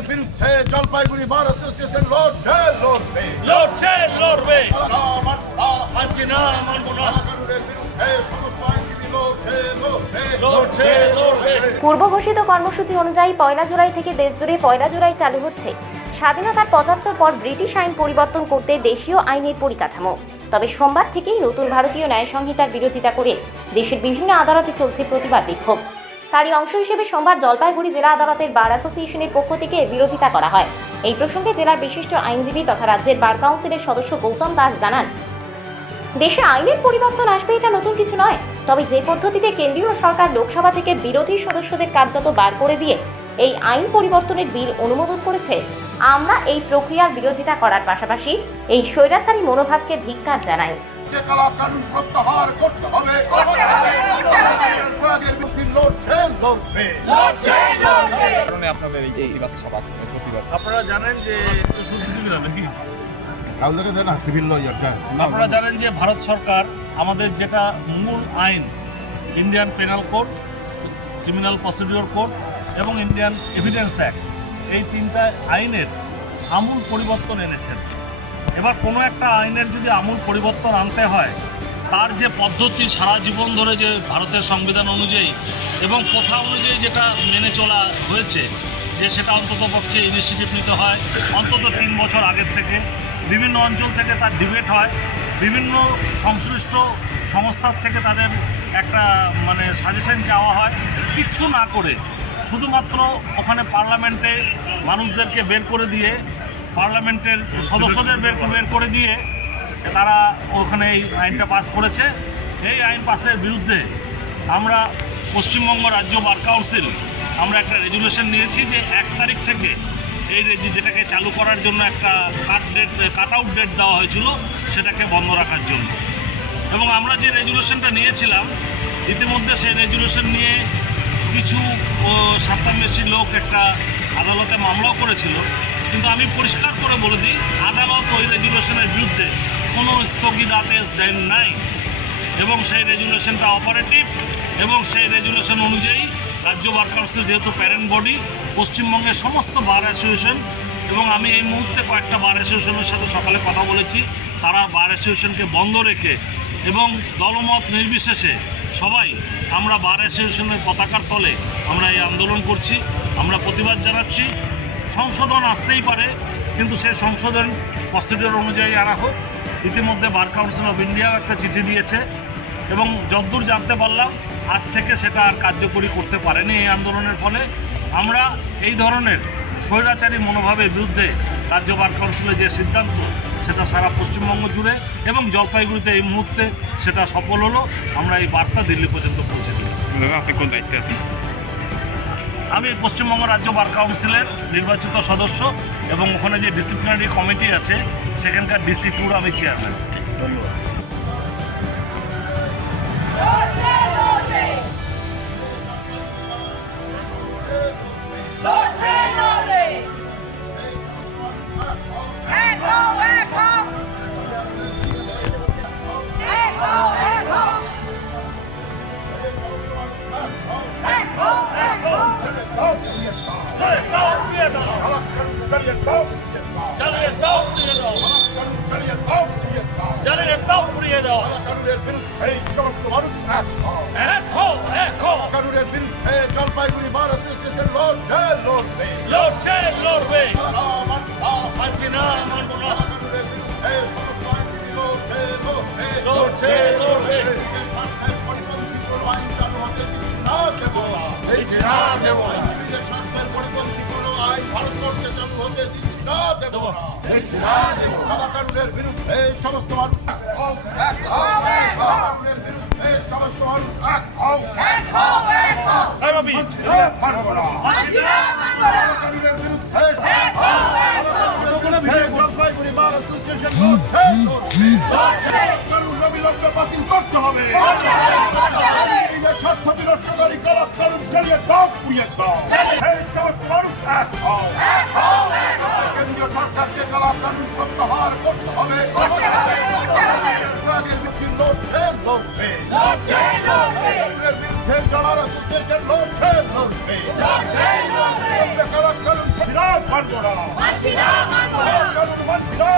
কানুনের বিরুদ্ধে Jalpaiguri bar association লড়বে। মানছি না, মানবো না। কানুনের বিরুদ্ধে সমস্ত আইনজীবী লড়বে। পূর্ব ঘোষিত কর্মসূচি অনুযায়ী 1 জুলাই থেকে দেশজুড়ে 1 জুলাই চালু হচ্ছে স্বাধীনতার 75 পর ব্রিটিশ আইন পরিবর্তন করতে দেশীয় আইনের পরিকাঠামো। তবে সোমবার থেকেই নতুন ভারতীয় ন্যায় সংহিতার বিরোধিতা করে দেশের বিভিন্ন আদালতে চলছে প্রতিবাদ বিক্ষোভ। তারই অংশ হিসেবে সোমবার জলপাইগুড়ি জেলা আদালতের বার অ্যাসোসিয়েশনের পক্ষ থেকে বিরোধিতা করা হয়। এই প্রসঙ্গে জেলার বিশিষ্ট আইনজীবী তথা রাজ্যের বার কাউন্সিলের সদস্য গৌতম দাস জানান, দেশে আইনের পরিবর্তন আসবে এটা নতুন কিছু নয়, তবে যে পদ্ধতিতে কেন্দ্রীয় সরকার লোকসভা থেকে বিরোধী সদস্যদের কার্যত বার করে দিয়ে এই আইন পরিবর্তনের বিল অনুমোদন করেছে, আমরা এই প্রক্রিয়ার বিরোধিতা করার পাশাপাশি এই স্বৈরাচারী মনোভাবকে ধিক্কার জানাই। কানুন প্রত্যাহার করতে হবে। আপনাদের এই প্রতিবাদ সভা প্রতিবাদ আপনারা জানেন যে আপনারা জানেন যে ভারত সরকার আমাদের যেটা মূল আইন Indian penal code, criminal procedure code এবং ইন্ডিয়ান এভিডেন্স অ্যাক্ট, এই তিনটা আইনের আমূল পরিবর্তন এনেছেন। এবার কোনো একটা আইনের যদি আমূল পরিবর্তন আনতে হয়, তার যে পদ্ধতি সারা জীবন ধরে যে ভারতের সংবিধান অনুযায়ী এবং প্রথা অনুযায়ী যেটা মেনে চলা হয়েছে, যে সেটা অন্ততপক্ষে ইনিশিয়েটিভ নিতে হয় অন্তত 3 বছর আগের থেকে, বিভিন্ন অঞ্চল থেকে তার ডিবেট হয়, বিভিন্ন সংশ্লিষ্ট সংস্থার থেকে তাদের একটা সাজেশন চাওয়া হয়, কিচ্ছু না করে শুধুমাত্র ওখানে পার্লামেন্টে মানুষদেরকে বের করে দিয়ে, পার্লামেন্টের সদস্যদের বের করে দিয়ে তারা ওখানে এই আইনটা পাস করেছে। এই আইন পাসের বিরুদ্ধে আমরা পশ্চিমবঙ্গ রাজ্য বার কাউন্সিল আমরা একটা রেজুলেশন নিয়েছি যে 1 তারিখ থেকে এই যেটাকে চালু করার জন্য একটা কাট আউট ডেট দেওয়া হয়েছিল, সেটাকে বন্ধ রাখার জন্য। এবং আমরা যে রেজুলেশনটা নিয়েছিলাম, ইতিমধ্যে সেই রেজুলেশন নিয়ে কিছু স্বার্থান্বেষী লোক একটা আদালতে মামলাও করেছিল, কিন্তু আমি পরিষ্কার করে বলে দিই, আদালত ওই রেজুলেশনের বিরুদ্ধে কোনো স্থগিতাদেশ দেন নাই এবং সেই রেজুলেশনটা অপারেটিভ এবং সেই রেজুলেশন অনুযায়ী রাজ্য বার কাউন্সিল যেহেতু প্যারেন্ট বডি, পশ্চিমবঙ্গের সমস্ত বার অ্যাসোসিয়েশন এবং আমি এই মুহূর্তে কয়েকটা বার অ্যাসোসিয়েশনের সাথে সকালে কথা বলেছি, তারা বার অ্যাসোসিয়েশনকে বন্ধ রেখে এবং দলমত নির্বিশেষে সবাই আমরা বার অ্যাসোসিয়েশনের পতাকার তলে আমরা এই আন্দোলন করছি। আমরা প্রতিবাদ জানাচ্ছি। সংশোধন আসতেই পারে, কিন্তু সেই সংশোধন প্রসিডিওর অনুযায়ী আনা হোক। ইতিমধ্যে বার কাউন্সিল অফ ইন্ডিয়াও একটা চিঠি দিয়েছে এবং যতদূর জানতে পারলাম আজ থেকে সেটা আর কার্যকরী করতে পারেনি। এই আন্দোলনের ফলে আমরা এই ধরনের স্বৈরাচারী মনোভাবের বিরুদ্ধে রাজ্য বার কাউন্সিলের যে সিদ্ধান্ত, সেটা সারা পশ্চিমবঙ্গ জুড়ে এবং জলপাইগুড়িতে এই মুহূর্তে সেটা সফল হলো। আমরা এই বার্তা দিল্লি পর্যন্ত পৌঁছে দিই। আপনি কোন দায়িত্বে আছেন? আমি পশ্চিমবঙ্গ রাজ্য বার কাউন্সিলের নির্বাচিত সদস্য এবং ওখানে যে ডিসিপ্লিনারি কমিটি আছে সেখানকার DC2 আমি চেয়ারম্যান। ধন্যবাদ। কানুনের বিরুদ্ধে সমস্ত মানুষ কানুনের বিরুদ্ধে জলপাইগুড়ি বার অ্যাসোসিয়েশন লড়বে। মানছি না, মানবো না। কানুনের বিরুদ্ধে সমস্ত আইনজীবী লড়বে। পরিপন্থী কোনো আইন চালু হতে দিচ্ছি না, দেব না। আইনজীবীদের স্বার্থের পরিপন্থী কোনো আইন ভারতবর্ষে চালু হতে দিচ্ছি না, দেব না। কানুনের বিরুদ্ধে সমস্ত মানুষ কানুনের বিরুদ্ধে সমস্ত মানুষ কানুনের বিরুদ্ধে জলপাইগুড়ি বার অ্যাসোসিয়েশন কানুন অবিলম্বে বাতিল করতে হবে। স্বার্থ বিনষ্টকারী কানুন চালিয়ে দাও, পুড়িয়ে দাও। সমস্ত মানুষ কেন্দ্রীয় সরকারকে কানুন প্রত্যাহার করতে হবে। বিরুদ্ধে জনার অ্যাসোসিয়েশন লড়বে। কানুন মানবো না কানুন মানছি না